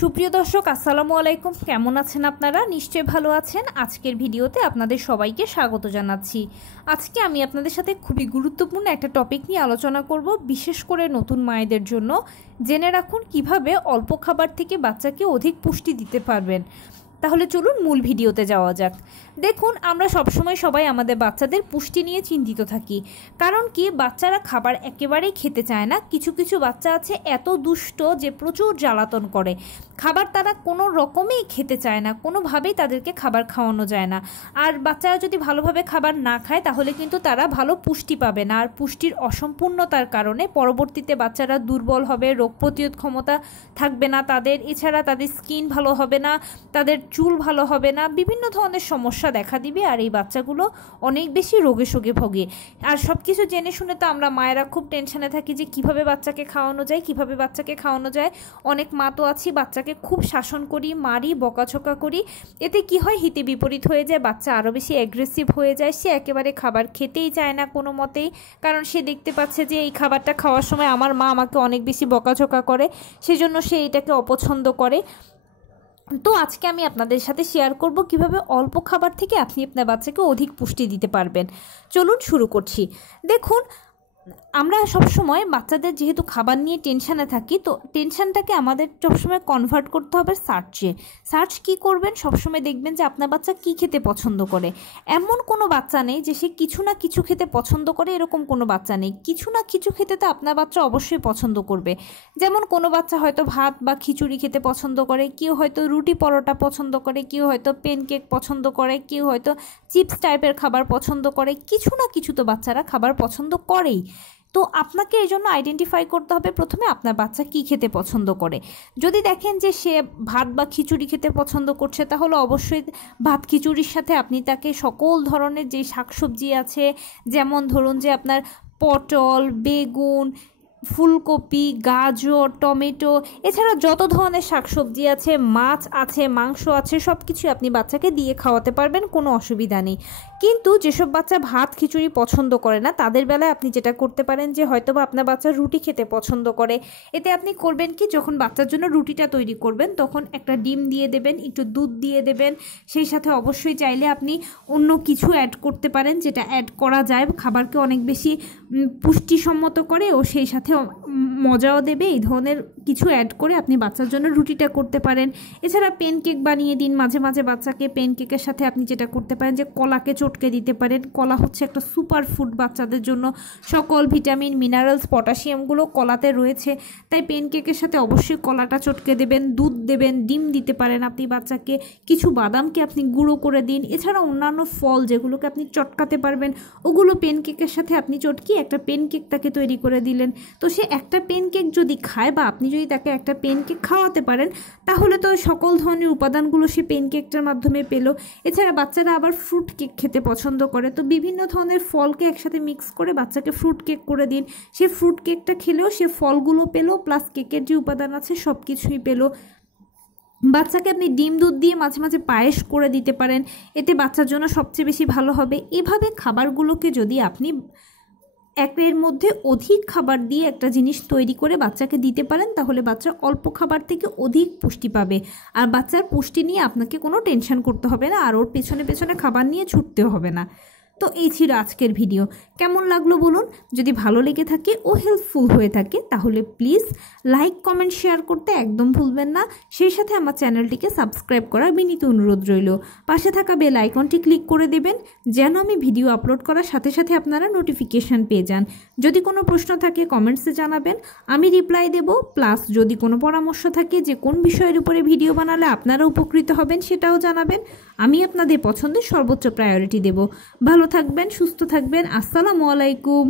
সুপ্রিয় দর্শক আসসালামু আলাইকুম, কেমন আছেন আপনারা? নিশ্চয়ই ভালো আছেন। আজকের ভিডিওতে আপনাদের সবাইকে স্বাগত জানাচ্ছি। আজকে আমি আপনাদের সাথে খুবই গুরুত্বপূর্ণ একটা টপিক নিয়ে আলোচনা করব, বিশেষ করে নতুন মায়েদের জন্য। জেনে রাখুন কিভাবে অল্প খাবার থেকে বাচ্চাকে অধিক পুষ্টি দিতে পারবেন। তাহলে চলুন মূল ভিডিওতে যাওয়া যাক। দেখুন, আমরা সবসময় সবাই আমাদের বাচ্চাদের পুষ্টি নিয়ে চিন্তিত থাকি। কারণ কি, বাচ্চারা খাবার একেবারেই খেতে চায় না। কিছু কিছু বাচ্চা আছে এত দুষ্ট যে প্রচুর জ্বালাতন করে। খাবার তারা কোনো রকমেই খেতে চায় না, কোনোভাবেই তাদেরকে খাবার খাওয়ানো যায় না। আর বাচ্চারা যদি ভালোভাবে খাবার না খায় তাহলে কিন্তু তারা ভালো পুষ্টি পাবে না। আর পুষ্টির অসম্পূর্ণতার কারণে পরবর্তীতে বাচ্চারা দুর্বল হবে, রোগ প্রতিরোধ ক্ষমতা থাকবে না তাদের। এছাড়া তাদের স্কিন ভালো হবে না, তাদের চুল ভালো হবে না, বিভিন্ন ধরনের সমস্যা দেখা দিবে। আর এই বাচ্চাগুলো অনেক বেশি রোগে শোকে ভোগে। আর সব কিছু জেনে শুনে তো আমরা মায়েরা খুব টেনশনে থাকি যে কিভাবে বাচ্চাকে খাওয়ানো যায়, কিভাবে বাচ্চাকে খাওয়ানো যায়। অনেক মা তো আছি বাচ্চাকে খুব শাসন করি, মারি, বকাঝকা করি। এতে কি হয়, হিতে বিপরীত হয়ে যায়। বাচ্চা আরও বেশি অ্যাগ্রেসিভ হয়ে যায়। সে একেবারে খাবার খেতেই চায় না কোনো মতেই। কারণ সে দেখতে পাচ্ছে যে এই খাবারটা খাওয়ার সময় আমার মা আমাকে অনেক বেশি বকাঝকা করে, সেজন্য সে এটাকে অপছন্দ করে। তো আজকে আমি আপনাদের সাথে শেয়ার করব কিভাবে অল্প খাবার থেকে আপনি আপনার বাচ্চাকে অধিক পুষ্টি দিতে পারবেন। চলুন শুরু করছি। দেখুন, আমরা সবসময় বাচ্চাদের যেহেতু খাবার নিয়ে টেনশানে থাকি, তো টেনশানটাকে আমাদের সবসময় কনভার্ট করতে হবে সার্চে। সার্চ কী করবেন, সবসময় দেখবেন যে আপনার বাচ্চা কী খেতে পছন্দ করে। এমন কোনো বাচ্চা নেই যে সে কিছু না কিছু খেতে পছন্দ করে, এরকম কোনো বাচ্চা নেই। কিছু না কিছু খেতে তো আপনার বাচ্চা অবশ্যই পছন্দ করবে। যেমন কোনো বাচ্চা হয়তো ভাত বা খিচুড়ি খেতে পছন্দ করে, কেউ হয়তো রুটি পরোটা পছন্দ করে, কেউ হয়তো প্যানকেক পছন্দ করে, কেউ হয়তো চিপস টাইপের খাবার পছন্দ করে। কিছু না কিছু তো বাচ্চারা খাবার পছন্দ করেই। তো আপনাকে এই জন্য আইডেন্টিফাই করতে হবে প্রথমে আপনার বাচ্চা কী খেতে পছন্দ করে। যদি দেখেন যে সে ভাত বা খিচুড়ি খেতে পছন্দ করছে, তাহলে অবশ্যই ভাত খিচুড়ির সাথে আপনি তাকে সকল ধরনের যে শাকসবজি আছে, যেমন ধরুন যে আপনার পটল, বেগুন, ফুলকপি, গাজর, টমেটো, এছাড়া যত ধরনের শাকসবজি আছে, মাছ আছে, মাংস আছে, সব কিছু আপনি বাচ্চাকে দিয়ে খাওয়াতে পারবেন, কোনো অসুবিধা নেই। কিন্তু যেসব বাচ্চা ভাত খিচুড়ি পছন্দ করে না, তাদের বেলায় আপনি যেটা করতে পারেন যে হয়তো বা আপনার বাচ্চা রুটি খেতে পছন্দ করে। এতে আপনি করবেন কি, যখন বাচ্চার জন্য রুটিটা তৈরি করবেন তখন একটা ডিম দিয়ে দেবেন, একটু দুধ দিয়ে দেবেন। সেই সাথে অবশ্যই চাইলে আপনি অন্য কিছু অ্যাড করতে পারেন, যেটা অ্যাড করা যায়, খাবারকে অনেক বেশি পুষ্টিসম্মত করে ও সেই সাথে মজাও দেবে। এই ধরনের কিছু অ্যাড করে আপনি বাচ্চার জন্য রুটিটা করতে পারেন। এছাড়া প্যানকেক বানিয়ে দিন মাঝে মাঝে বাচ্চাকে। প্যানকেকের সাথে আপনি যেটা করতে পারেন যে কলাকে চটকে দিতে পারেন। কলা হচ্ছে একটা সুপার ফুড বাচ্চাদের জন্য। সকল ভিটামিন, মিনারেলস, পটাশিয়ামগুলো কলাতে রয়েছে। তাই প্যানকেকের সাথে অবশ্যই কলাটা চটকে দেবেন, দুধ দেবেন, ডিম দিতে পারেন আপনি বাচ্চাকে। কিছু বাদামকে আপনি গুঁড়ো করে দিন। এছাড়া অন্যান্য ফল যেগুলোকে আপনি চটকাতে পারবেন, ওগুলো প্যানকেকের সাথে আপনি চটকিয়ে একটা প্যানকেক তাকে তৈরি করে দিলেন। তো সে একটা প্যানকেক যদি খায় বা আপনি যদি তাকে একটা প্যানকেক খাওয়াতে পারেন, তাহলে তো সকল ধরনের উপাদানগুলো সে প্যানকেকটার মাধ্যমে পেল। এছাড়া বাচ্চারা আবার ফ্রুট কেক খেতে পছন্দ করে, তো বিভিন্ন ধরনের ফলকে একসাথে মিক্স করে বাচ্চাকে ফ্রুট কেক করে দিন। সে ফ্রুট কেকটা খেলেও সে ফলগুলো পেলো, প্লাস কেকের যে উপাদান আছে সব কিছুই পেলো। বাচ্চাকে আপনি ডিম দুধ দিয়ে মাঝে মাঝে পায়েস করে দিতে পারেন, এতে বাচ্চার জন্য সবচেয়ে বেশি ভালো হবে। এভাবে খাবারগুলোকে যদি আপনি একের মধ্যে অধিক খাবার দিয়ে একটা জিনিস তৈরি করে বাচ্চাকে দিতে পারেন, তাহলে বাচ্চা অল্প খাবার থেকে অধিক পুষ্টি পাবে। আর বাচ্চার পুষ্টি নিয়ে আপনাকে কোনো টেনশন করতে হবে না, আর ওর পেছনে পেছনে খাবার নিয়ে ছুটতে হবে না। তো এই ছিল আজকের ভিডিও। কেমন লাগলো বলুন? যদি ভালো লেগে থাকে ও হেল্পফুল হয়ে থাকে তাহলে প্লিজ লাইক, কমেন্ট, শেয়ার করতে একদম ভুলবেন না। সেই সাথে আমার চ্যানেলটিকে সাবস্ক্রাইব করার বিনীত অনুরোধ রইল। পাশে থাকা বেল আইকনটি ক্লিক করে দেবেন, যেন আমি ভিডিও আপলোড করার সাথে সাথে আপনারা নোটিফিকেশান পেয়ে যান। যদি কোনো প্রশ্ন থাকে কমেন্টসে জানাবেন, আমি রিপ্লাই দেব। প্লাস যদি কোনো পরামর্শ থাকে যে কোন বিষয়ের উপরে ভিডিও বানালে আপনারা উপকৃত হবেন, সেটাও জানাবেন। আমি আপনাদের পছন্দের সর্বোচ্চ প্রায়োরিটি দেব। ভালো থাকবেন, সুস্থ থাকবেন। আসসালামু আলাইকুম।